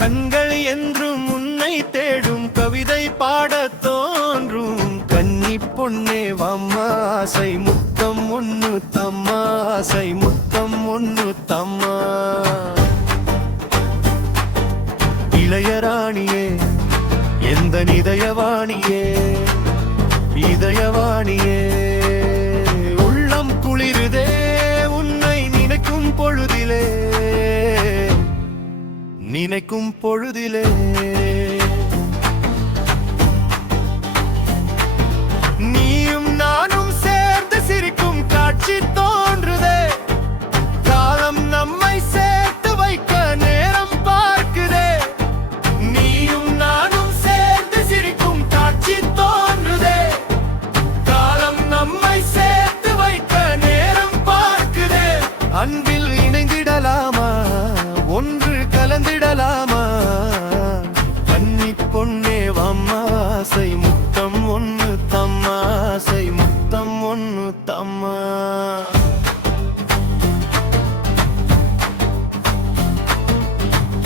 கண்கள் என்றும் உன்னை தேடும் கவிதை பாடத் தோன்றும் கன்னி பொன்னே வம்மா ஆசை முத்தம் ஒண்ணு தம்மா ஆசை முத்தம் ஒண்ணு தம்மா இளையராணியே எந்த இதயவாணியே இதயவாணியே உள்ளம் குளிருதே உன்னை நினைக்கும் பொழுதிலே நினைக்கும் பொழுதிலே நீயும் நானும் சேர்ந்து சிரிக்கும் காட்சி தோன்றுதே காலம் நம்மை சேர்த்து வைக்க நேரம் பார்க்குதே நீயும் நானும் சேர்ந்து சிரிக்கும் காட்சி தோன்றுதே காலம் நம்மை சேர்த்து வைக்க நேரம் பார்க்குதே அன்பில் இணைந்திடலாமா ஒன்று கலந்திடலாமா கன்னி பொன்னே வம்மாசை முத்தம் ஒண்ணு தம்மாசை முத்தம் ஒண்ணு தம்மா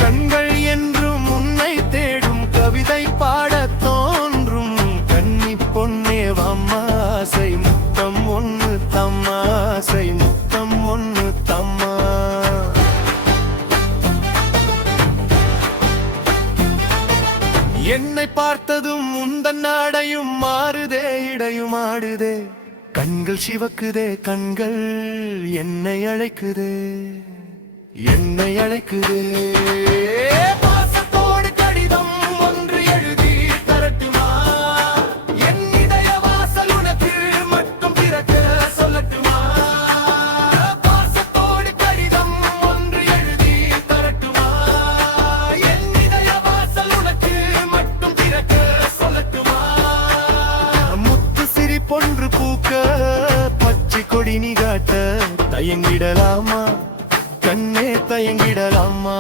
கண்கள் என்றும் உன்னை தேடும் கவிதை பாடத் தோன்றும் கன்னி பொன்னே வம்மாசை முத்தம் ஒண்ணு தம்மாசை முத்தம் ஒண்ணு தம்மா என்னை பார்த்ததும் உந்தன் நாடையும் மாறுதே இடையும் ஆடுதே கண்கள் சிவக்குதே கண்கள் என்னை அழைக்குதே என்னை அழைக்குதே பாசத்தோடு கடிதம் ஒன்று எழுதி தரட்டுமா என் இதய வாசல் உனக்கு மட்டும் திறக்க சொல்லட்டுமா பாசத்தோடு கடிதம் ஒன்று எழுதி தரட்டுமா என் இதய வாசல் உனக்கு மட்டும் திறக்க சொல்லட்டுமா முத்து சிரிப்பொன்று பூக்க பச்சை கொடி நீகாட்ட தயங்கிடலாமா கண்ணே தயங்கிடலாமா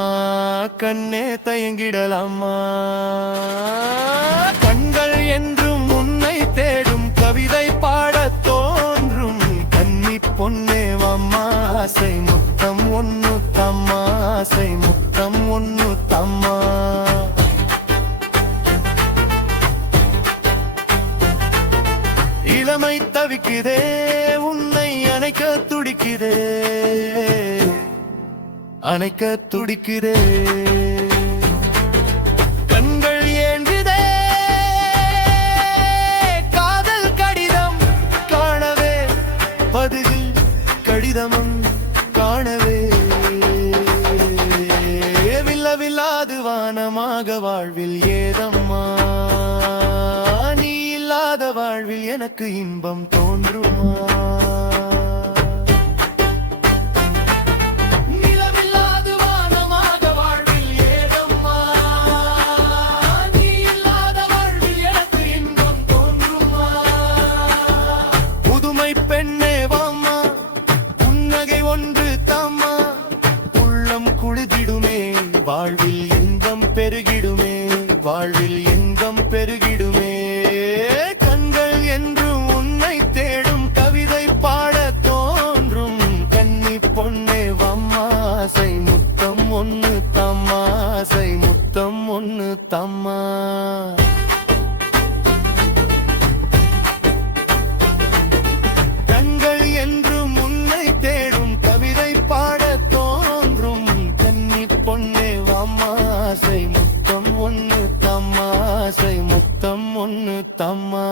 கண்ணே தயங்கிடலாமா கண்கள் என்றும் உன்னை தேடும் கவிதை பாடத் தோன்றும் கன்னி பொன்னே வம்மாசை முத்தம் ஒண்ணு தம்மாசை முத்தம் ஒண்ணு தம்மா இளமை தவிக்குதே உன்னை அணைக்க துடிக்குதே அணைக்க துடிக்குதே கண்கள் ஏங்குதே காதல் கடிதம் காணவே பதில் கடிதமும் காணவே வில்லவில்லாது வானமாக வாழ்வில் ஏதம்மா நீ இல்லாத வாழ்வில் எனக்கு இன்பம் தோன்றுமா பெண்ணே வாம்மா புன்னகை ஒன்று தாம்மா உள்ளம் குளிதிடுமே வாழ்வில் இன்பம் பெருகிடுமே வாழ்வில் இன்பம் பெருகிடுமே கண்கள் என்றும் உன்னை தேடும் கவிதை பாடத் தோன்றும் கன்னி பொன்னே வம்மாசை முத்தம் ஒண்ணு தம்மாசை முத்தம் ஒண்ணு தம்மா என்றும் உன்னை தேடும் கவிதை பாடத் தோன்றும் கன்னி பொன்னே வம்மாசை முத்தம் ஒண்ணு தம்மாசை முத்தம் ஒண்ணு தம்மா